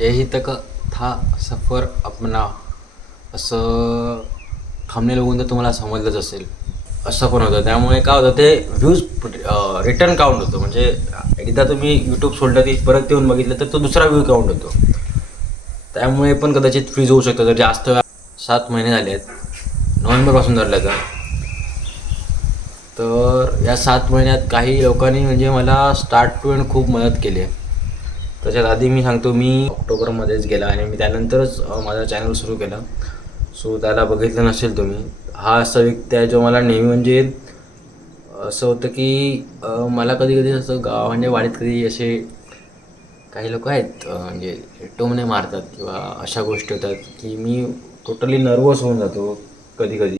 यही तक था सफर अपना असं थांबणे बघून तर तुम्हाला समजलंच असेल. असं पण होतं. त्यामुळे काय होतं ते व्ह्यूज रिटर्न काउंट होतं. म्हणजे एकदा तुम्ही यूट्यूब सोडलं की परत येऊन बघितलं तर तो दुसरा व्ह्यू काउंट होतो. त्यामुळे पण कदाचित फ्रीज होऊ शकतं. जर जास्त वेळा सात महिने झाले आहेत नोव्हेंबरपासून धरलं तर. तर या सात महिन्यात काही लोकांनी म्हणजे मला स्टार्ट टू एंड खूप मदत केली आहे. त्याच्यात आधी मी सांगतो मी ऑक्टोबरमध्येच गेला आणि मी त्यानंतरच माझा चॅनल सुरू केला. सो त्याला बघितलं नसेल तुम्ही. हा असा व्यक्ती आहे जो मला नेहमी म्हणजे असं होतं की मला कधी कधी असं गाव म्हणजे वाडीत कधी असे काही लोक आहेत म्हणजे टोमणे मारतात किंवा अशा गोष्टी होतात की मी टोटली नर्वस होऊन जातो कधी कधी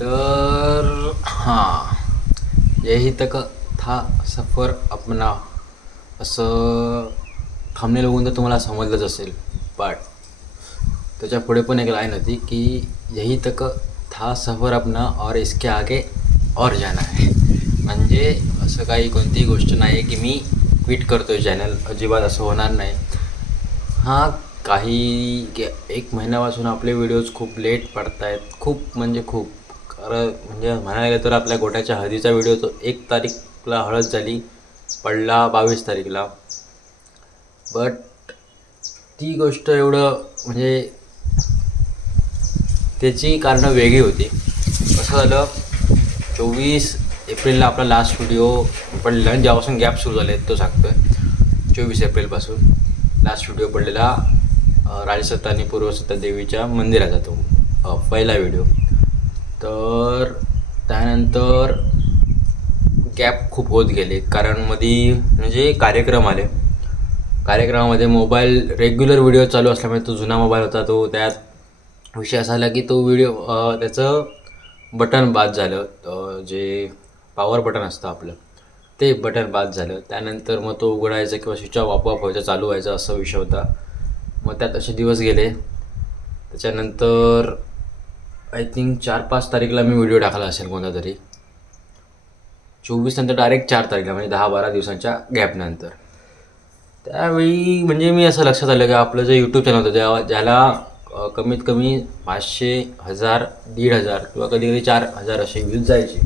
तर हां. यही तक था सफर अपना असं थांबणे बघून तर तुम्हाला समजलंच असेल. पाठ त्याच्या पुढे पण एक लाईन होती की यही तक था सफर अपना और इसके आगे और जाना है. म्हणजे असं काही कोणतीही गोष्ट नाही की मी ट्विट करतो आहे चॅनल अजिबात असं होणार नाही. हां काही गे- एक महिन्यापासून आपले व्हिडिओज खूप लेट पडत आहेत खूप म्हणजे खूप. खरं म्हणजे म्हणायला गेलं तर आपल्या गोट्याच्या हळदीचा व्हिडिओ तो एक तारीखला हळद झाली पडला बावीस तारीखला. बट ती गोष्ट एवढं म्हणजे त्याची कारणं वेगळी होती. कसं झालं चोवीस एप्रिलला आपला लास्ट व्हिडिओ पडलेला आणि जेव्हापासून गॅप सुरू झाले तो सांगतो आहे चोवीस एप्रिलपासून लास्ट व्हिडिओ पडलेला राजसत्ता आणि पूर्वसत्ता देवीच्या मंदिराचा तो पहिला व्हिडिओ तर त्यानंतर गॅप खूप होत गेले. कारण मध्ये म्हणजे कार्यक्रम आले. कार्यक्रमामध्ये मोबाईल रेग्युलर व्हिडिओ चालू असल्यामुळे तो जुना मोबाईल होता तो त्यात विषय असा आला की तो व्हिडिओ त्याचं बटन बाद झालं. जे पॉवर बटन असतं आपलं ते बटन बाद झालं. त्यानंतर मग तो उघडायचा किंवा स्विच ऑफ आपोआप व्हायचा चालू व्हायचा असा विषय होता. मग त्यात असे दिवस गेले. त्याच्यानंतर आय थिंक चार पाच तारीखला मी व्हिडिओ टाकला असेल कोणता तरी चोवीस नंतर डायरेक्ट चार तारीखला म्हणजे दहा बारा दिवसांच्या गॅपनंतर त्यावेळी म्हणजे मी असं लक्षात आलं की आपलं जे यूट्यूब चॅनल होतं ज्या ज्याला कमीत कमी पाचशे हजार दीड हजार किंवा कधी कधी चार हजार असे व्ह्यूज जायचे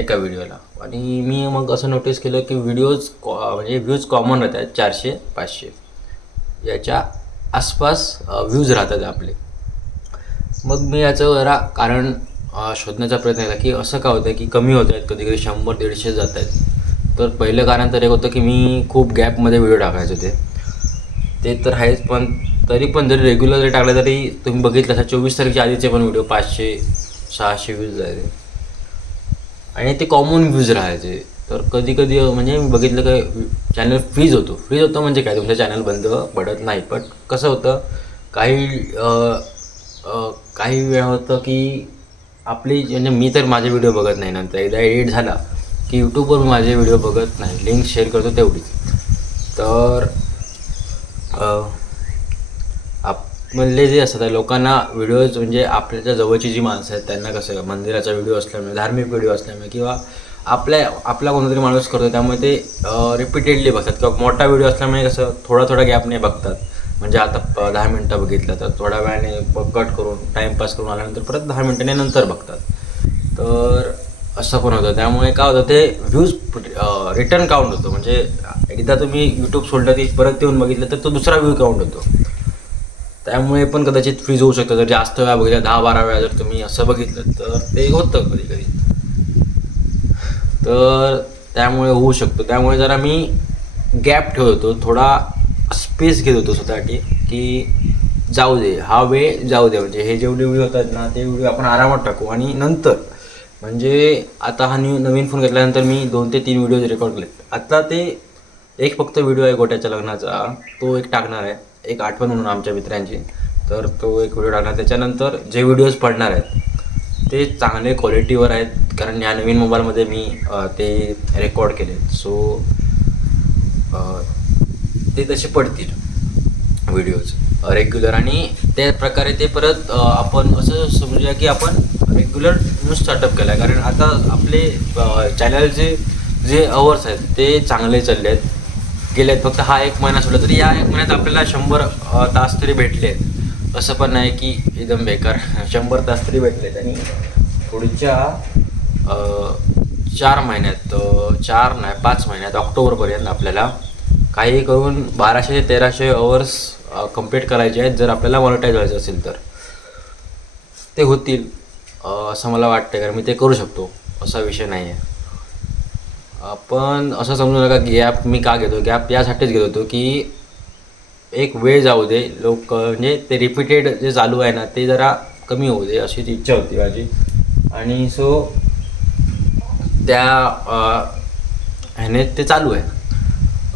एका व्हिडिओला आणि मी मग असं नोटीस केलं की व्हिडिओज कॉ म्हणजे व्ह्यूज कॉमन राहतात चारशे पाचशे. याच्या आसपास व्ह्यूज राहतात आपले. मग मी याचं जरा कारण शोधण्याचा प्रयत्न केला की असं का होतं की कमी होत आहेत कधी कधी शंभर दीडशे जात आहेत. तर पहिलं कारण तर एक होतं की मी खूप गॅपमध्ये व्हिडिओ टाकायचे होते. ते तर आहेच पण तरी पण जरी रेग्युलर जरी टाकलं तरी तुम्ही बघितलं असा चोवीस तारखेच्या आधीचे पण व्हिडिओ पाचशे सहाशे व्ह्यूज जायचे आणि ते कॉमन व्ह्यूज राहायचे. तर कधी कधी म्हणजे मी बघितलं का चॅनल फ्रीज होतो. फ्रीज होतं म्हणजे काय? तुमचं चॅनल बंद पडत नाही. पण कसं होतं काही काही वेळा होतं की आपली म्हणजे मी तर माझे व्हिडिओ बघत नाही नंतर. एकदा एडिट झाला की यूट्यूबवर माझे व्हिडिओ बघत नाही. लिंक शेअर करतो तेवढीच. तर आपले जे असतात लोकांना व्हिडिओज म्हणजे आपल्याच्या जवळची जी माणसं आहेत त्यांना कसं मंदिराचा व्हिडिओ असल्यामुळे धार्मिक व्हिडिओ असल्यामुळे किंवा आपल्या आपला कोणतरी माणूस करतो त्यामुळे ते रिपीटेडली बघतात किंवा मोठा व्हिडिओ असल्यामुळे कसं थोडा थोडा गॅपने बघतात. म्हणजे आता प- दहा मिनटं बघितलं तर थोड्या वेळाने कट करून टाईमपास करून आल्यानंतर परत दहा मिनटाने नंतर बघतात. तर असं पण होतं. त्यामुळे काय होतं ते व्ह्यूज रिटर्न काउंट होतो. म्हणजे एकदा तुम्ही यूट्यूब सोडलं की परत येऊन बघितलं तर तो दुसरा व्ह्यू काउंट होतो. त्यामुळे पण कदाचित फ्रीज होऊ शकतं. जर जास्त वेळा बघितलं दहा बारा वेळा जर तुम्ही असं बघितलं तर ते होतं कधी कधी तर त्यामुळे होऊ शकतो. त्यामुळे जरा मी गॅप ठेवतो. थोडा स्पेस घेत होतो स्वतःसाठी की जाऊ दे हा वेळ जाऊ दे. म्हणजे हे जेवढे व्हिडिओ होतात ना ते व्हिडिओ आपण आरामात टाकू. आणि नंतर म्हणजे आता हा न्यू नवीन फोन घेतल्यानंतर मी दोन ते तीन व्हिडिओज रेकॉर्ड केले आता ते एक फक्त व्हिडिओ आहे गोट्याच्या लग्नाचा. तो एक टाकणार आहे. एक आठवण म्हणून आमच्या मित्रांची. तर तो एक व्हिडिओ टाकणार. त्याच्यानंतर जे व्हिडिओज पडणार आहेत ते चांगले क्वालिटीवर आहेत. कारण या नवीन मोबाईलमध्ये मी ते रेकॉर्ड केले सो ते तसे पडतील व्हिडिओज रेग्युलर आणि त्या प्रकारे ते परत आपण असं समजूया की आपण रेग्युलर न्यूज स्टार्टअप केला आहे कारण आता आपले चॅनलचे जे अवर्स आहेत ते चांगले चालले आहेत. गेले आहेत फक्त हा एक महिना सोडला तरी या एक महिन्यात आपल्याला शंभर तास तरी भेटले आहेत. असं पण नाही की एकदम बेकार. शंभर तास तरी भेटले आहेत. आणि पुढच्या चार महिन्यात चार नाही पाच महिन्यात ऑक्टोबरपर्यंत आपल्याला काही करून बाराशे ते तेराशे अवर्स कंप्लीट करायचे आहेत. जर आपल्याला मॉनिटाईज व्हायचं असेल तर. ते होतील असं मला वाटतं कारण मी ते करू शकतो. असा विषय नाही आहे पण असं समजू नका की गॅप मी का घेतो? गॅप यासाठीच घेत होतो की एक वेळ जाऊ दे. लोक म्हणजे ते रिपीटेड जे चालू आहे ना ते जरा कमी होऊ दे अशी इच्छा होती माझी. आणि सो त्या ह्याने ते चालू आहे.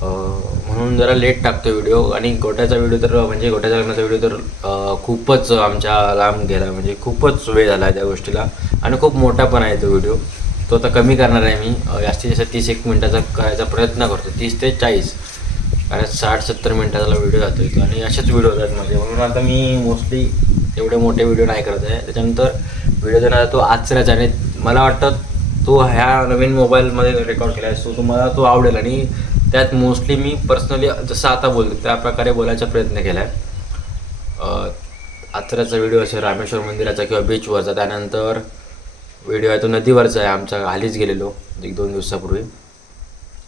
म्हणून जरा लेट टाकतो व्हिडिओ आणि गोट्याचा व्हिडिओ तर म्हणजे गोट्याच्या लग्नाचा व्हिडिओ तर खूपच आमच्या लांब गेला. म्हणजे खूपच वेळ झाला आहे त्या गोष्टीला. आणि खूप मोठा पण आहे तो व्हिडिओ तो आता कमी करणार आहे मी. जास्तीत जास्त तीस एक मिनटाचा करायचा प्रयत्न करतो. तीस ते चाळीस. कारण साठ सत्तर मिनटाचा व्हिडिओ जातो इथं आणि असेच व्हिडिओ होतात माझे. म्हणून आता मी मोस्टली एवढे मोठे व्हिडिओ नाही करत आहे. त्याच्यानंतर व्हिडिओ देणार तो आजच्याच आणि मला वाटतं तो ह्या नवीन मोबाईलमध्ये रेकॉर्ड केला आहे सो तुम्हाला तो आवडेल आणि त्यात मोस्टली मी पर्सनली जसं आता बोलतो त्या प्रकारे बोलायचा प्रयत्न केला आहे आचऱ्याचा व्हिडिओ असेल रामेश्वर मंदिराचा किंवा बीचवरचा त्यानंतर व्हिडिओ आहे तो नदीवरचा आहे. आमच्या हालीच गेलेलो एक दोन दिवसापूर्वी.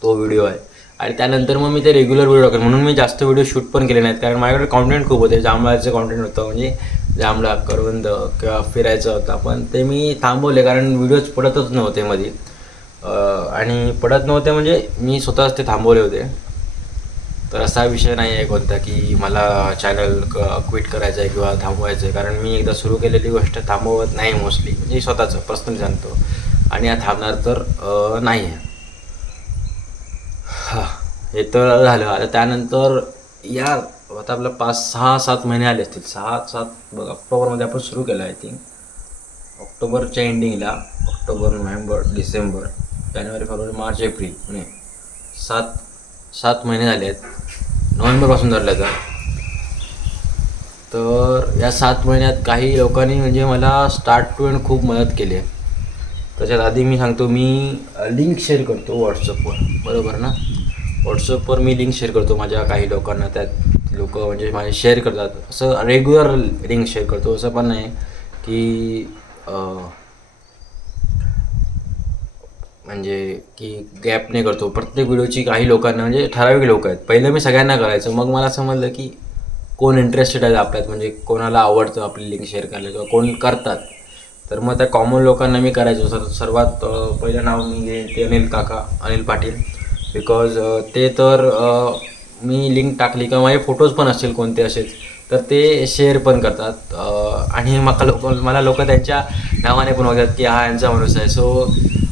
तो व्हिडिओ आहे. आणि त्यानंतर मग मी ते रेग्युलर व्हिडिओ करेन म्हणून मी जास्त व्हिडिओ शूट पण केले नाहीत. कारण माझ्याकडे कॉन्टेंट खूप होते. जांभळाचं कॉन्टेंट होतं. म्हणजे जांभळा करवंद किंवा फिरायचं होता पण ते मी थांबवले कारण व्हिडिओज पडतच नव्हते मध्ये आणि पडत नव्हते म्हणजे मी स्वतःच ते थांबवले होते. तर असा विषय नाही आहे कोणता की मला चॅनल क्विट करायचं आहे किंवा थांबवायचं आहे कारण मी एकदा सुरू केलेली गोष्ट थांबवत नाही मोस्टली म्हणजे स्वतःचं पर्सनली सांगतो. आणि या थांबणार तर नाही आहे हा हे तर झालं. आता त्यानंतर या आता आपलं पाच सहा सात महिने आले असतील. सहा सात बघ ऑक्टोबरमध्ये आपण सुरू केलं आय थिंक ऑक्टोबरच्या एंडिंगला ऑक्टोबर नोव्हेंबर डिसेंबर जानेवारी फेब्रुवारी मार्च एप्रिल म्हणजे सात सात महिने झाले आहेत. नोव्हेंबरपासून धरलं तर तर या सात महिन्यात काही लोकांनी म्हणजे मला स्टार्ट टू एंड खूप मदत केली आहे. त्याच्यात आधी मी सांगतो मी लिंक शेअर करतो व्हॉट्सअपवर बरोबर ना? व्हॉट्सअपवर मी लिंक शेअर करतो माझ्या काही लोकांना त्यात. लोक म्हणजे माझे शेअर करतात. असं रेग्युलर रिंग शेअर करतो. असं पण नाही की म्हणजे की गॅप नाही करतो. प्रत्येक व्हिडिओची काही लोकांना म्हणजे ठराविक लोक आहेत. पहिलं मी सगळ्यांना करायचं. मग मला समजलं की कोण इंटरेस्टेड आहे आपल्यात. म्हणजे कोणाला आवडतं आपली लिंक शेअर करायला किंवा कोण करतात. तर मग त्या कॉमन लोकांना मी करायचो. सर सर्वात पहिलं नाव मी घेईन ते अनिल काका अनिल पाटील. बिकॉज ते तर मी लिंक टाकली किंवा माझे फोटोज पण असतील कोणते असेच तर ते शेअर पण करतात. आणि मला लोक मला लोक त्यांच्या नावाने पण बघतात की हा यांचा माणूस आहे. सो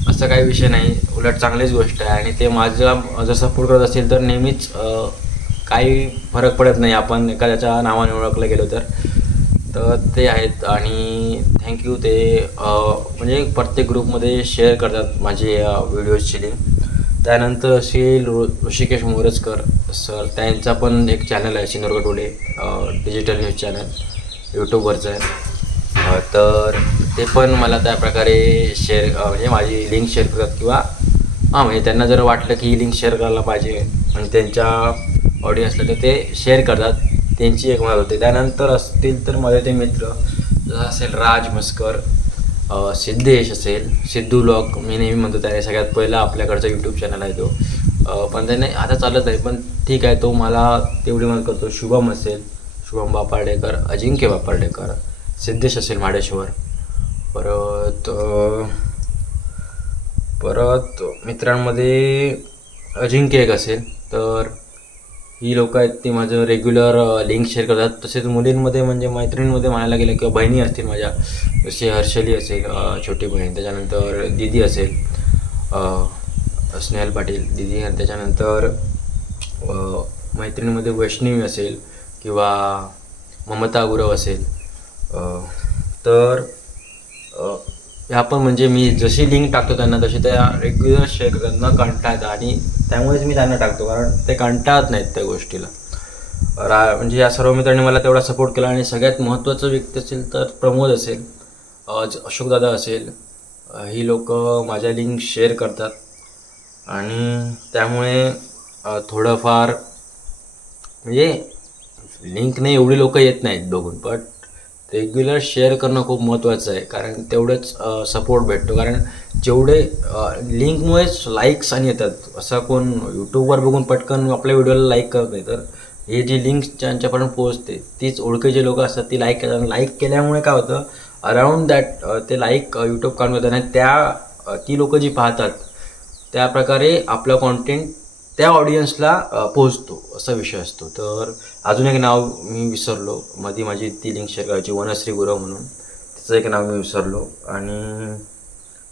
असं काही विषय नाही. उलट चांगलीच गोष्ट आहे. आणि ते माझा जर सपोर्ट करत असतील तर नेहमीच काही फरक पडत नाही. आपण एखाद्याच्या नावाने ओळखलं गेलो तर. तर ते आहेत. आणि थँक्यू ते म्हणजे प्रत्येक ग्रुपमध्ये शेअर करतात माझे व्हिडिओजची लिंक त्यानंतर असेल ऋषिकेश मोरजकर सर त्यांचा पण एक चॅनल आहे Sindhudurg today digital news channel यूट्यूबवरचं आहे. तर ते पण मला त्या प्रकारे शेअर म्हणजे माझी लिंक शेअर करतात किंवा हां म्हणजे त्यांना जर वाटलं की ही लिंक शेअर करायला पाहिजे आणि त्यांच्या ऑडियन्सला तर ते शेअर करतात. त्यांची एक मदत होते. त्यानंतर असतील तर माझे ते मित्र जसं असेल राज मस्कर सिद्धेश असेल. सिद्धू लॉक मी नेहमी म्हणतो त्याने सगळ्यात पहिला आपल्याकडचा यूट्यूब चॅनल आहे तो. पण त्याने आता चालत आहे पण ठीक आहे तो मला तेवढी मदत करतो. शुभम असेल शुभम बापार्डेकर अजिंक्य बापार्डेकर सिद्धेश असेल माडेश्वर परत परत मित्रांमध्ये अजिंक्य एक असेल तर ही लोक आहेत ती माझं रेग्युलर लिंक शेअर करतात. तसेच मुलींमध्ये म्हणजे मैत्रिणींमध्ये म्हणायला गेलं किंवा बहिणी असतील माझ्या जसे हर्षली असेल छोटी बहीण त्याच्यानंतर दिदी असेल स्नेहल पाटील दिदी त्याच्यानंतर मैत्रिणीमध्ये वैष्णवी असेल किंवा ममता गुरव असेल तर ह्या पण म्हणजे मी जशी लिंक टाकतो त्यांना तशी त्या रेग्युलर शेअर करतात न कंटाळतात आणि त्यामुळेच मी त्यांना टाकतो कारण ते कंटाळत नाहीत त्या गोष्टीला. रा म्हणजे या सर्व मित्रांनी मला तेवढा सपोर्ट केला आणि सगळ्यात महत्त्वाचं व्यक्ती असेल तर प्रमोद असेल अशोकदादा असेल ही लोक माझ्या लिंक शेअर करतात. आणि त्यामुळे थोडंफार म्हणजे लिंकने एवढी लोक येत नाहीत बघून बट रेग्युलर शेअर करणं खूप महत्त्वाचं आहे. कारण तेवढंच सपोर्ट भेटतो. कारण जेवढे लिंकमुळेच लाईक्स आणि येतात असा कोण यूट्यूबवर बघून पटकन आपल्या व्हिडिओला लाईक करत नाही. तर हे जी लिंक्स ज्यांच्यापर्यंत पोहोचते तीच ओळखीचे लोक असतात ती लाईक करतात लाईक केल्यामुळे काय होतं अराउंड दॅट ते लाईक यूट्यूब काढून येतात आणि त्या ती लोकं जी पाहतात त्याप्रकारे आपलं कॉन्टेंट त्या ऑडियन्सला पोहोचतो असा विषय असतो. तर अजून एक नाव मी विसरलो. मध्ये माझी ती लिंक शेअर करायची वनश्री गुरव म्हणून. तिचं एक नाव मी विसरलो. आणि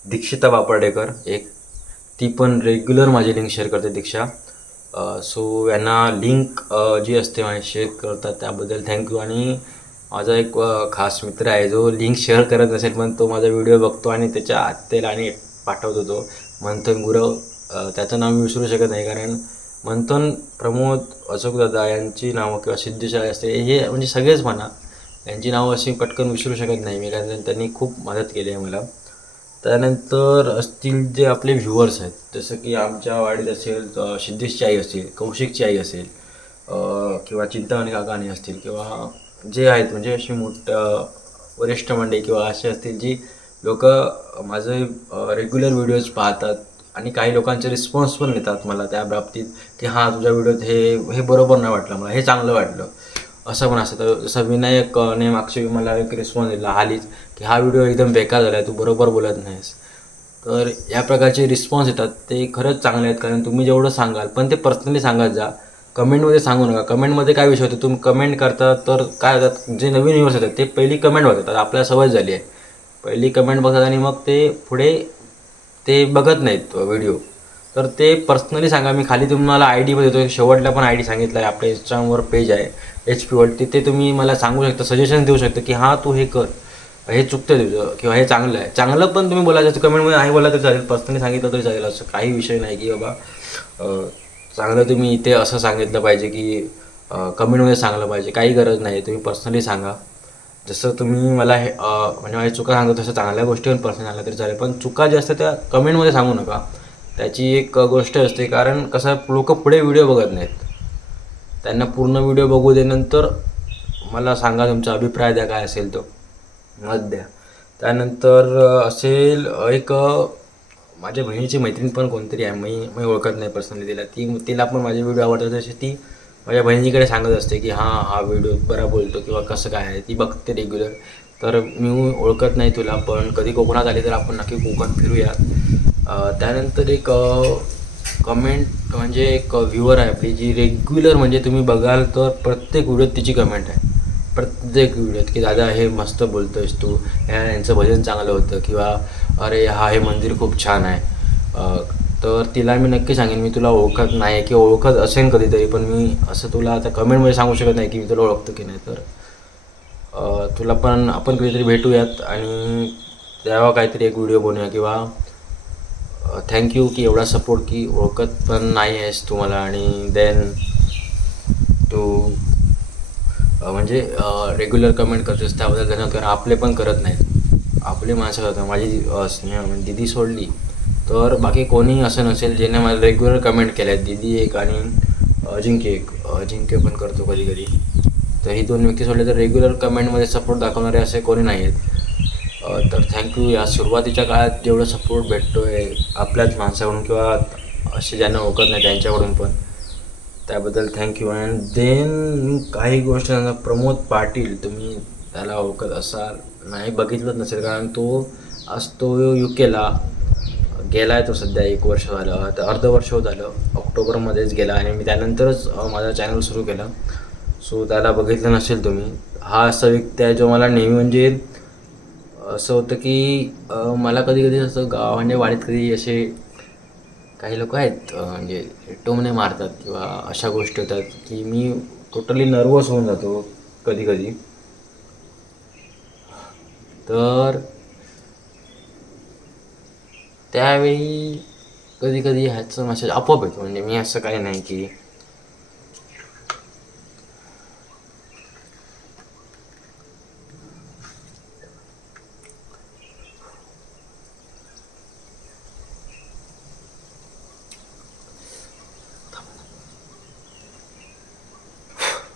दीक्षिता बापर्डेकर एक ती पण रेग्युलर माझी लिंक शेअर करते दीक्षा. सो यांना लिंक जी असते माझी शेअर करतात त्याबद्दल थँक्यू आणि माझा एक खास मित्र आहे जो लिंक शेअर करत नसेल पण तो माझा व्हिडिओ बघतो आणि त्याच्या आत्तेला आणि पाठवतो तो. मंथन गुरव त्याचं नाव मी विसरू शकत नाही कारण मंथन प्रमोद अशोकदादा यांची नावं किंवा सिद्धेशाळे असते हे म्हणजे सगळेच म्हणा. यांची नावं अशी पटकन विसरू शकत नाही मी कारण त्यांनी खूप मदत केली आहे मला. त्यानंतर असतील जे आपले व्ह्युअर्स आहेत जसं की आमच्या वाडीत असेल सिद्धेशची आई असेल कौशिकची आई असेल किंवा चिंतामणी काकाणी असतील किंवा जे आहेत म्हणजे अशी मोठं वरिष्ठ मंडळी किंवा असे असतील जी लोक माझे रेग्युलर व्हिडिओज पाहतात आणि काही लोकांचे रिस्पॉन्स पण येतात मला त्या बाबतीत की हां तुझ्या व्हिडिओत हे हे बरोबर नाही वाटलं मला हे चांगलं वाटलं. असं पण असतं. तर जसं विनायकने मागच्या वेळी मला एक रिस्पॉन्स दिला हालीच की हा व्हिडिओ एकदम बेकार झाला आहे तू बरोबर बोलत नाहीस. तर या प्रकारचे रिस्पॉन्स येतात. ते खरंच चांगले आहेत कारण तुम्ही जेवढं सांगाल पण ते पर्सनली सांगत जा. कमेंटमध्ये सांगू नका. कमेंटमध्ये काय विषय होतो? तुम्ही कमेंट करता तर काय होतात? जे नवीन व्ह्यूअर्स येतात ते पहिली कमेंट बघतात. आपल्याला सवय झाली आहे. पहिली कमेंट बघतात आणि मग ते पुढे ते बघत नाहीत व्हिडिओ तर ते पर्सनली सांगा मी खाली तुम्हाला आय डी पण देतो शेवटला पण आय डी सांगितलं आहे आपल्या इंस्टाग्रामवर पेज आहे एच पी वर्ल्ड तिथे तुम्ही मला सांगू शकता सजेशन देऊ शकता की हां तू हे कर. हे चुकतं तुझं किंवा हे चांगलं आहे. चांगलं पण तुम्ही बोलायचं कमेंटमध्ये नाही बोला तरी चालेल पर्सनली सांगितलं तरी चालेल असं काही विषय नाही की बाबा चांगलं तुम्ही इथे असं सांगितलं पाहिजे की कमेंटमध्ये सांगलं पाहिजे. काही गरज नाही तुम्ही पर्सनली सांगा. जसं तुम्ही मला हे म्हणजे माझ्या चुका सांगतो तसं चांगल्या गोष्टीवर पर्सन आला तरी चालेल. पण चुका ज्या असतात त्या कमेंटमध्ये सांगू नका. त्याची एक गोष्ट असते कारण कसं लोक पुढे व्हिडिओ बघत नाहीत. त्यांना पूर्ण व्हिडिओ बघू दे नंतर मला सांगा तुमचा अभिप्राय द्या काय असेल तो. मत द्या. त्यानंतर असेल एक माझ्या बहिणीची मैत्रीण पण कोणतरी आहे मी मी ओळखत नाही पर्सनली तिला. ती तिला पण माझे व्हिडिओ आवडतात. तशी ती माझ्या बहिणीकडे सांगत असते की हां हा व्हिडिओ बरा बोलतो किंवा कसं काय आहे ती बघते रेग्युलर तर मी ओळखत नाही तुला पण कधी कोकणात आली तर आपण नक्की कोकण फिरूया. त्यानंतर एक कमेंट म्हणजे एक व्ह्युअर आहे आपली जी रेग्युलर म्हणजे तुम्ही बघाल तर प्रत्येक व्हिडिओत तिची कमेंट आहे. प्रत्येक व्हिडिओत की दादा हे मस्त बोलतोयस तू. ह्या यांचं भजन चांगलं होतं किंवा अरे हा हे मंदिर खूप छान आहे. तर तिला मी नक्की सांगेन मी तुला ओळखत नाही की ओळखत असेन कधीतरी पण मी असं तुला आता कमेंटमध्ये सांगू शकत नाही की मी तुला ओळखतो की नाही. तर तुला पण आपण कधीतरी भेटूयात आणि तेव्हा काहीतरी एक व्हिडिओ बनवूया किंवा थँक्यू की एवढा सपोर्ट की ओळखत पण नाही आहेस तू मला आणि देन तू म्हणजे रेग्युलर कमेंट करतेस त्याबद्दल धन्यवाद कारण आपले पण करत नाहीत. आपले माणसं करतात. माझी स्नेह म्हणजे दिदी सोडली. तर बाकी कोणी असं नसेल ज्याने मला रेग्युलर कमेंट केल्या आहेत दिदी एक आणि अजिंक्य एक. अजिंक्य पण करतो कधी कधी तर ही दोन व्यक्ती सोडले तर रेग्युलर कमेंटमध्ये सपोर्ट दाखवणारे असे कोणी नाही आहेत तर थँक्यू या सुरुवातीच्या काळात जेवढं सपोर्ट भेटतो आहे आपल्याच माणसाकडून किंवा असे ज्यांना ओळखत नाही त्यांच्याकडून पण. त्याबद्दल थँक्यू अँड देन काही गोष्ट प्रमोद पाटील तुम्ही त्याला ओळखत असाल. नाही बघितलंच नसेल कारण तो असतो यू केला गेला आहे तो सध्या एक वर्ष झालं आता अर्ध वर्ष होत आलं ऑक्टोबरमध्येच गेला आणि मी त्यानंतरच माझा चॅनल सुरू केला. सो त्याला बघितलं नसेल तुम्ही. हा असा व्यक्ती आहे जो मला नेहमी म्हणजे असं होतं की मला कधी कधी असं गाव म्हणजे वाडीत कधी असे काही लोक आहेत म्हणजे टोमणे मारतात किंवा अशा गोष्टी होतात की मी टोटली नर्वस होऊन जातो कधी कधी तर त्यावेळी कधी कधी ह्याचं मेसेज आपोआप येतो. म्हणजे मी असं काही नाही की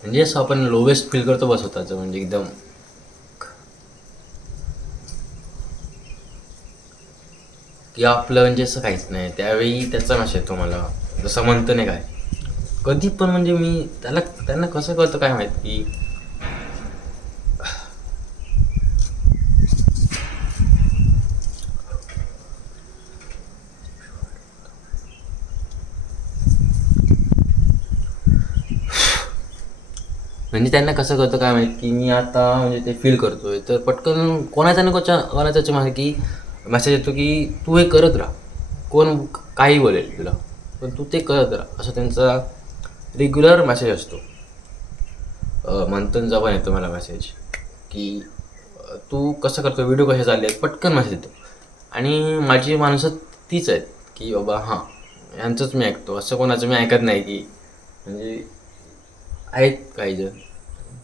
म्हणजे असं आपण लोवेस्ट फील करतो बस स्वतःचं म्हणजे एकदम की आपलं म्हणजे असं काहीच नाही. त्यावेळी त्याचा मॅच येतो मला. जसं म्हणतो नाही काय? कधी पण म्हणजे मी त्याला त्यांना कसं कळतं काय माहीत की म्हणजे त्यांना कसं कळतं काय माहीत की मी आता म्हणजे ते फील करतोय. तर पटकन कोणाच्या ना कोणाच्या कोणाच्या माहिती की मेसेज येतो की तू हे करत राहा. कोण काही बोलेल तुला पण तू ते करत राहा. असं त्यांचा रेग्युलर मेसेज असतो. मंथन मंथनचा येतो मला मेसेज की तू कसं करतो व्हिडिओ कसे चालले आहेत पटकन मेसेज येतो आणि माझी माणसं तीच आहेत की बाबा हां यांचंच मी ऐकतो. असं कोणाचं मी ऐकत नाही की म्हणजे आहेत काही जण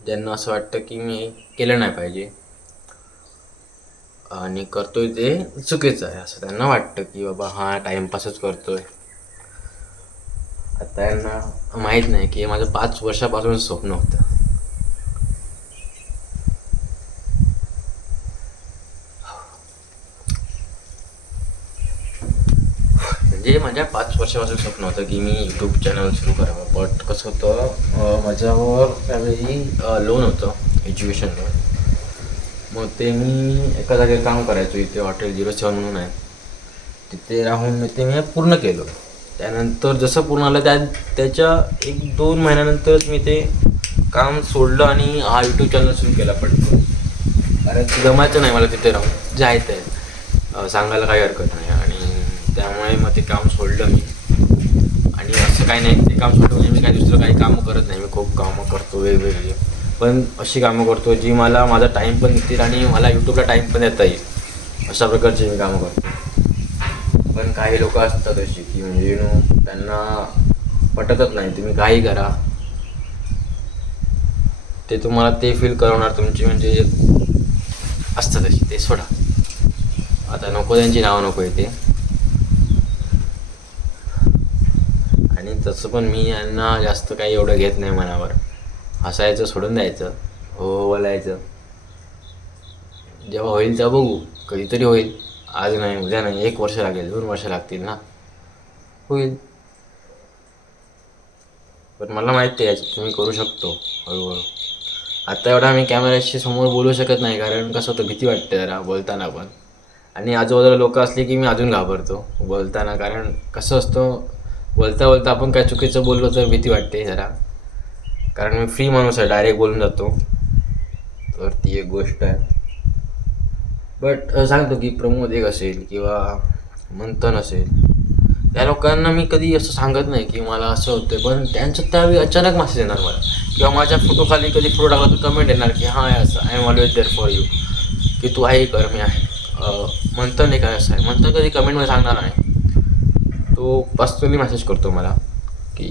ज्यांना असं वाटतं की मी केलं नाही पाहिजे. आणि करतोय ते चुकीचं आहे. असं त्यांना वाटतं की बाबा हा टाईमपासच करतोय. आता यांना माहीत नाही की हे माझं पाच वर्षापासून स्वप्न होतं. म्हणजे माझ्या पाच वर्षापासून स्वप्न होतं की मी यूट्यूब चॅनल सुरू करावं. बट कसं होतं माझ्यावर त्यावेळी लोन होतं एज्युकेशन लोन मग ते मी एका जागेवर काम करायचो इथे हॉटेल झिरो सेवन म्हणून आहे. तिथे राहून मी ते मी पूर्ण केलं. त्यानंतर जसं पूर्ण आलं त्या त्याच्या एक दोन महिन्यानंतरच मी ते काम सोडलं आणि हा यूट्यूब चॅनल सुरू केला पडतो कारण जमायचं नाही मला तिथे राहून जायचं आहे सांगायला काही हरकत नाही. आणि त्यामुळे मग ते काम सोडलं मी. आणि असं काही नाही ते काम सोडलं म्हणजे मी काही दुसरं काही कामं करत नाही. मी खूप कामं करतो वेगवेगळे. पण अशी कामं करतो जी मला माझा टाईम पण देतील आणि मला यूट्यूबला टाईम पण देता येईल. अशा प्रकारची मी कामं करतो. पण काही लोक असतात अशी की म्हणजे यु नो त्यांना पटतच नाही. तुम्ही काही करा. ते तुम्हाला ते फील करवणार तुमची म्हणजे असतात अशी. ते सोडा. आता नको त्यांची नावं नको येते. आणि तसं पण मी यांना जास्त काही एवढं घेत नाही मनावर. हसायचं सोडून द्यायचं. हो बोलायचं. जेव्हा होईल तेव्हा बघू. कधीतरी होईल. आज नाही उद्या नाही. एक वर्ष लागेल दोन वर्ष लागतील ना? होईल. पण मला माहिती आहे याच्यात मी करू शकतो. हळूहळू. आता एवढा मी कॅमेऱ्याशी समोर बोलू शकत नाही कारण कसं होतं भीती वाटते जरा बोलताना पण. आणि आजूबाजूला लोक असले की मी अजून घाबरतो बोलताना कारण कसं असतं बोलता बोलता आपण काय चुकीचं बोललो तर भीती वाटते जरा. कारण मी फ्री माणूस आहे डायरेक्ट बोलून जातो. तर ती एक गोष्ट आहे. बट सांगतो की प्रमोद एक असेल किंवा मंथन असेल त्या लोकांना मी कधी असं सांगत नाही की मला असं होतं पण त्यांचं त्यावेळी अचानक मेसेज येणार मला. किंवा माझ्या फोटोखाली कधी फोटो टाकला तर कमेंट येणार की हां असं I am always there for you की तू आहे कर मी आहे. मंथन एक असं आहे. मंथन कधी कमेंटमध्ये सांगणार नाही. तो पर्सनली मेसेज करतो मला की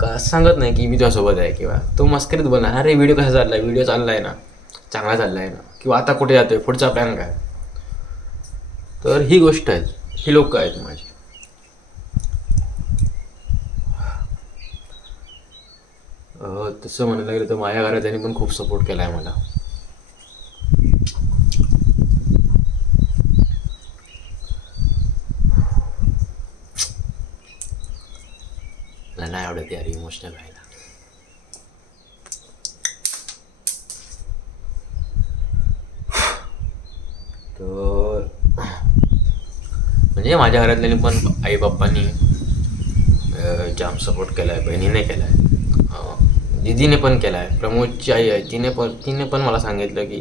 का सांगत नाही की मी तुझ्यासोबत आहे किंवा तो मस्करीत बोलणार. अरे व्हिडिओ कसा चालला आहे व्हिडिओ चालला आहे ना. चांगला चालला आहे ना. किंवा आता कुठे जातोय? पुढचा प्लॅन काय? तर ही गोष्ट आहे. ही लोक आहेत माझी. तसं म्हणायला गेलं तर माझ्या घरात त्यांनी पण खूप सपोर्ट केला आहे मला. मला नाही आवडत यार इमोशनल व्हायला तर म्हणजे माझ्या घरातल्यानी पण आई बाप्पांनी जाम सपोर्ट केला आहे बहिणीने केला आहे दिदीने पण केला आहे प्रमोदची आई आहे तिने पण तिने पण मला सांगितलं की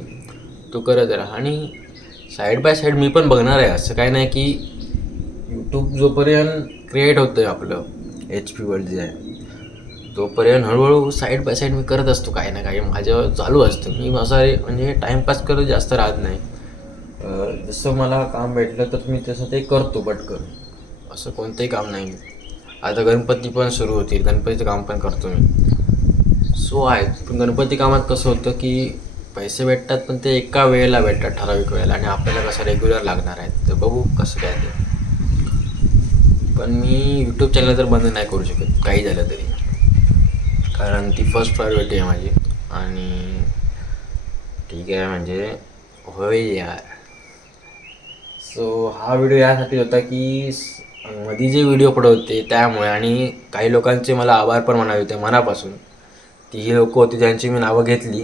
तू करत राहा आणि साईड बाय साईड मी पण बघणार आहे. असं काय नाही की यूट्यूब जोपर्यंत क्रिएट होतं आहे आपलं एच पी वर्ल्ड जे आहे. तोपर्यंत हळूहळू साईड बाय साईड मी करत असतो काही ना काही. माझ्यावर चालू असतं. मी असं म्हणजे टाईमपास करत जास्त राहत नाही. जसं मला काम भेटलं तर मी तसं ते करतो पटकन. असं कोणतंही काम नाही. आता गणपती पण सुरू होतील. गणपतीचं काम पण करतो मी. सो आहे. पण गणपती कामात कसं होतं की पैसे भेटतात पण ते एका वेळेला भेटतात ठराविक वेळेला. आणि आपल्याला कसं रेग्युलर लागणार आहेत तर बघू कसं काय ते. पण मी यूट्यूब चॅनल तर बंद नाही करू शकत काही झालं तरी. कारण ती फर्स्ट प्रायोरिटी आहे माझी. आणि ठीक आहे म्हणजे होय यार. सो हा व्हिडिओ यासाठी होता की मध्ये जे व्हिडिओ पडत होते त्यामुळे आणि काही लोकांचे मला आभार पण म्हणावे होते मनापासून. ती ही लोकं होती ज्यांची मी नावं घेतली.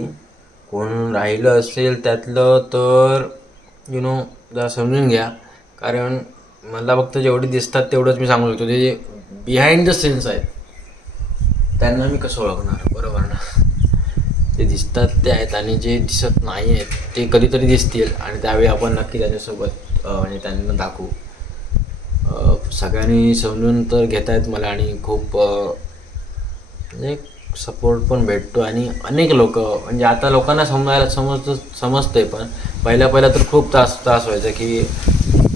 कोण राहिलं असेल त्यातलं तर यु नो जरा समजून घ्या. कारण मला फक्त जेवढे दिसतात तेवढंच मी सांगू शकतो. ते जे बिहाइंड द सीन्स आहेत त्यांना मी कसं ओळखणार? बरोबर ना? ते दिसतात ते आहेत आणि जे दिसत नाही आहेत ते कधीतरी दिसतील आणि त्यावेळी आपण नक्की त्यांच्यासोबत म्हणजे त्यांना दाखवू. सगळ्यांनी समजून तर घेत आहेत मला आणि खूप म्हणजे सपोर्ट पण भेटतो आणि अनेक लोक म्हणजे आता लोकांना समजायला समजतं आहे पण पहिल्या पहिल्या तर खूप त्रास त्रास व्हायचा की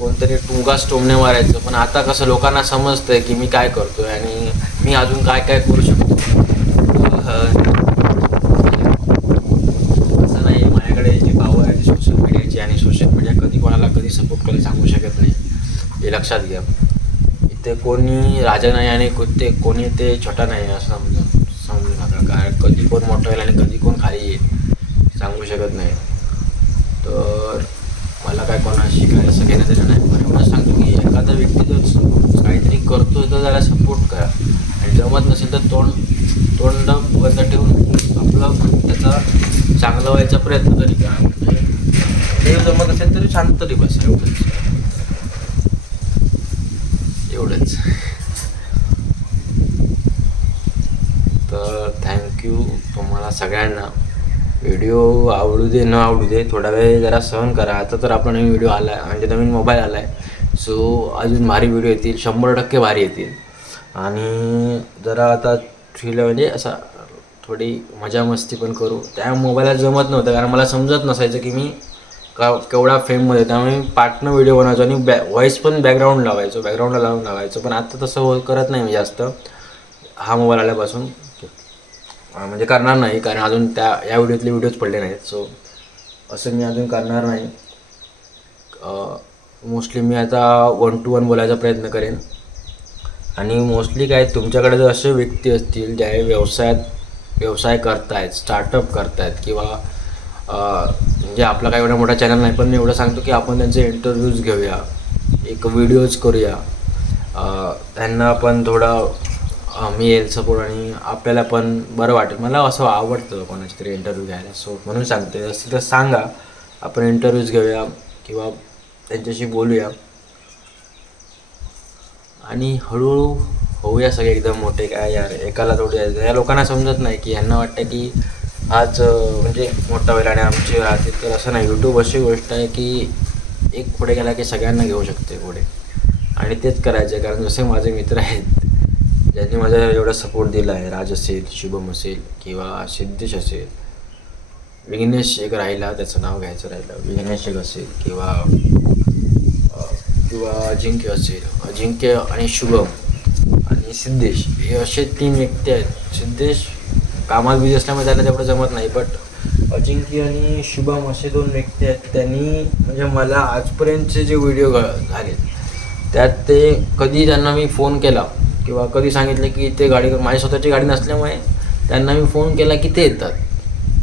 कोणतरी टुंगाच टोमणे मारायचं पण आता कसं लोकांना समजतंय की मी काय करतोय आणि मी अजून काय काय करू शकतो. असं नाही माझ्याकडे जी पावर आहे ती सोशल मीडियाची आणि सोशल मीडिया कधी कोणाला कधी सपोर्ट करायला सांगू शकत नाही. हे लक्षात घ्या. इथे कोणी राजा नाही आणि ते कोणी ते छोटा नाही असं समजून समजू नका. कारण कधी कोण मोठं होईल आणि कधी कोण खाली येईल सांगू शकत नाही. तर मला काय कोणाशी काय असं घेणं नाही. पण एवढं सांगतो की एखादा व्यक्ती जर काहीतरी करतो तर त्याला सपोर्ट करा. आणि जमत नसेल तर तोंड तोंड बंद ठेवून आपलं त्याचा चांगलं व्हायचा प्रयत्न तरी करा. म्हणजे ते जमत असेल तरी शांत तरी बसा एवढंच. एवढंच. तर थँक्यू तुम्हाला सगळ्यांना. व्हिडिओ आवडू दे न आवडू दे थोडा वेळ जरा सहन करा. आता तर आपला नवीन व्हिडिओ आला आहे म्हणजे नवीन मोबाईल आला आहे सो अजून भारी व्हिडिओ येतील शंभर टक्के भारी येतील. आणि जरा आता थ्रीला म्हणजे असा थोडी मजा मस्ती पण करू. त्या मोबाईलात जमत नव्हतं कारण मला समजत नसायचं की मी का केवढा फेममध्ये त्यामुळे मी पार्टनं व्हिडिओ बनवायचो आणि बॅ व्हॉईस पण बॅकग्राऊंड लावायचो बॅकग्राऊंडला लावून लावायचो. पण आता तसं करत नाही मी जास्त. हा मोबाईल आल्यापासून. म्हणजे करणार नाही कारण अजून त्या या व्हिडिओतले व्हिडिओज पडले नाहीत सो असं मी अजून करणार नाही. मोस्टली मी आता वन टू वन बोलायचा प्रयत्न करेन. आणि मोस्टली काय तुमच्याकडे जर असे व्यक्ती असतील ज्या व्यवसायात व्यवसाय करतायत स्टार्टअप करतायत किंवा म्हणजे आपला काही एवढा मोठा चॅनल नाही पण मी एवढं सांगतो की आपण त्यांचे इंटरव्ह्यूज घेऊया एक व्हिडिओज करूया. त्यांना आपण थोडा मिळेल सपोर्ट आणि आपल्याला पण बरं वाटेल. मला असं आवडतं कोणाचे तरी इंटरव्ह्यू घ्यायला. सो म्हणून सांगते असं तर सांगा. आपण इंटरव्ह्यूज घेऊया किंवा त्यांच्याशी बोलूया. आणि हळूहळू होऊया सगळे एकदम मोठे. काय यार एकाला थोडी या लोकांना समजत नाही की यांना वाटतं की आज म्हणजे मोठा होईल आणि आमची राहतील तर असं नाही. यूट्यूब अशी गोष्ट आहे की एक पुढे गेला की सगळ्यांना घेऊ शकते पुढे. आणि तेच करायचं आहे कारण जसे माझे मित्र आहेत ज्यांनी माझा एवढा सपोर्ट दिला आहे राज असेल शुभम असेल किंवा सिद्धेश असेल विघ्नेश एक राहिला त्याचं नाव घ्यायचं राहिलं विघ्नेश एक असेल किंवा किंवा अजिंक्य असेल अजिंक्य आणि शुभम आणि सिद्धेश हे असे तीन व्यक्ती आहेत. सिद्धेश कामात बिझी असल्यामुळे त्याला तेवढं जमत नाही बट अजिंक्य आणि शुभम असे दोन व्यक्ती आहेत. त्यांनी म्हणजे मला आजपर्यंतचे जे व्हिडिओ झाले त्यात ते कधी त्यांना मी फोन केला किंवा कधी सांगितलं की ते गाडी माझी स्वतःची गाडी नसल्यामुळे त्यांना मी फोन केला की ते येतात.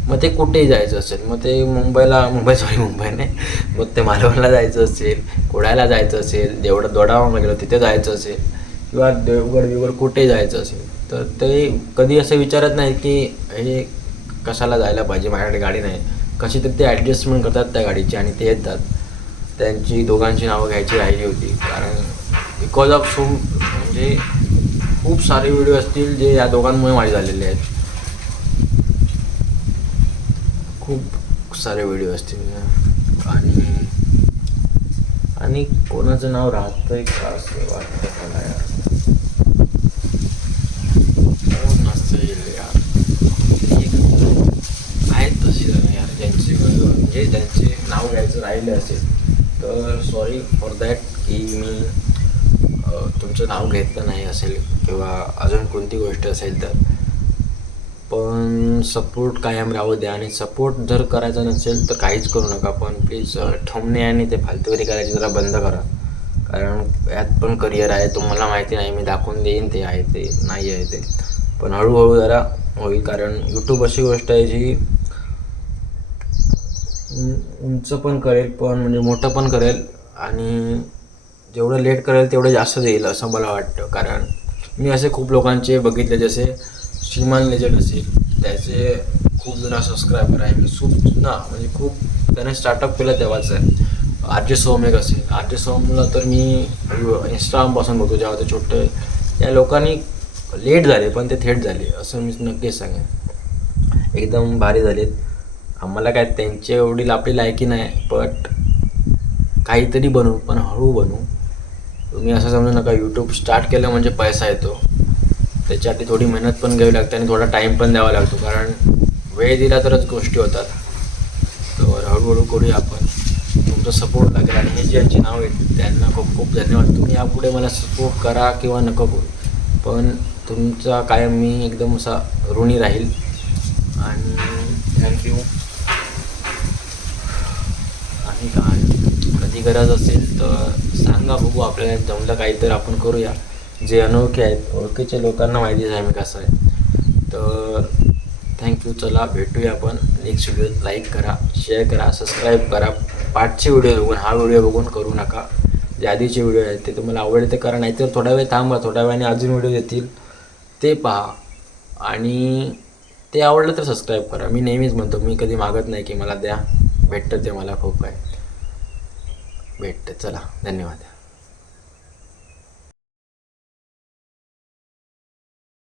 मग ते कुठेही जायचं असेल? मग ते मुंबईला मुंबई सॉरी मुंबई नाही मग ते मालवणला जायचं असेल कोडायला जायचं असेल देवडा दोडावाला गेलं तिथे जायचं असेल किंवा देवगड बिवगड कुठे जायचं असेल? तर ते कधी असं विचारत नाही की हे कशाला जायला पाहिजे? माझ्याकडे गाडी नाही. कशी तर ते ॲडजस्टमेंट करतात त्या गाडीची आणि ते येतात. त्यांची दोघांची नावं घ्यायची राहिली होती. कारण बिकॉज ऑफ सो म्हणजे खूप सारे व्हिडिओ असतील जे या दोघांमुळे माझे झालेले आहेत. खूप सारे व्हिडिओ असतील. आणि आणि कोणाचं नाव राहतंय का असं वाटतं मला यार? कोण नसेल यार? आहेत तसे जण यार ज्यांचे म्हणजे ज्यांचे नाव घ्यायचं राहिले असेल. तर सॉरी फॉर दॅट की मी तुमचं नाव घेतलं नाही असेल किंवा अजून कोणती गोष्ट असेल तर. पण सपोर्ट कायम राहू द्या आणि सपोर्ट जर करायचा नसेल तर काहीच करू नका. पण प्लीज ठमणे आणि ते फालतुगिरी करायची जरा बंद करा. कारण यात पण करिअर आहे. तुम्हाला माहिती नाही मी दाखवून देईन ते आहे ते नाही आहे ते. पण हळूहळू जरा होईल. कारण यूट्यूब अशी गोष्ट आहे जी उंच पण करेल पण म्हणजे मोठं पण करेल. आणि जेवढं लेट करेल तेवढं जास्त देईल असं मला वाटतं. कारण मी असे खूप लोकांचे बघितले जसे श्रीमान लेजंड असेल त्याचे खूप जुना सबस्क्रायबर आहे. मी खूप जुना म्हणजे खूप त्याने स्टार्टअप केलं तेव्हाच. आहे आर जे सोम एक असेल. आर जे सोमला तर मी इंस्टाग्रामपासून बघतो जेव्हा ते छोटे त्या लोकांनी लेट झाले पण ते थेट झाले असं मी नक्कीच सांगेन. एकदम भारी झालेत. आम्हाला काय त्यांचे एवढी आपली लायकी नाही बट काहीतरी बनू पण हळू बनू. तुम्ही असं समजू नका यूट्यूब स्टार्ट केलं म्हणजे पैसा येतो. त्याच्यासाठी थोडी मेहनत पण घ्यावी लागते आणि थोडा टाईम पण द्यावा लागतो कारण वेळ दिला तरच गोष्टी होतात. तर हळूहळू करूया आपण. तुमचा सपोर्ट लागेल आणि हे ज्यांची नाव आहेत त्यांना खूप खूप धन्यवाद. तुम्ही यापुढे मला सपोर्ट करा किंवा नको करू. पण तुमचा कायम मी एकदम असा ऋणी राहील. आणि थँक्यू आणि काय? कधी गरज असेल तर सांगा बघू आपल्याला जमलं काही तर आपण करूया. जे अनोळखी आहेत ओळखीच्या लोकांना माहितीच आहे मी कसं आहे. तर थँक्यू चला भेटूया आपण. नेक्स्ट व्हिडिओ लाईक करा शेअर करा सबस्क्राईब करा. पाठचे व्हिडिओ बघून हा व्हिडिओ बघून करू नका. जे आधीचे व्हिडिओ आहेत ते तुम्हाला आवडते करा. नाहीतर थोडा वेळ थांबा थोड्या वेळाने अजून व्हिडिओ येतील. ते पहा. आणि ते आवडलं तर सबस्क्राईब करा. मी नेहमीच म्हणतो मी कधी मागत नाही की मला द्या. भेटतं ते मला खूप काय भेटतं. चला धन्यवाद.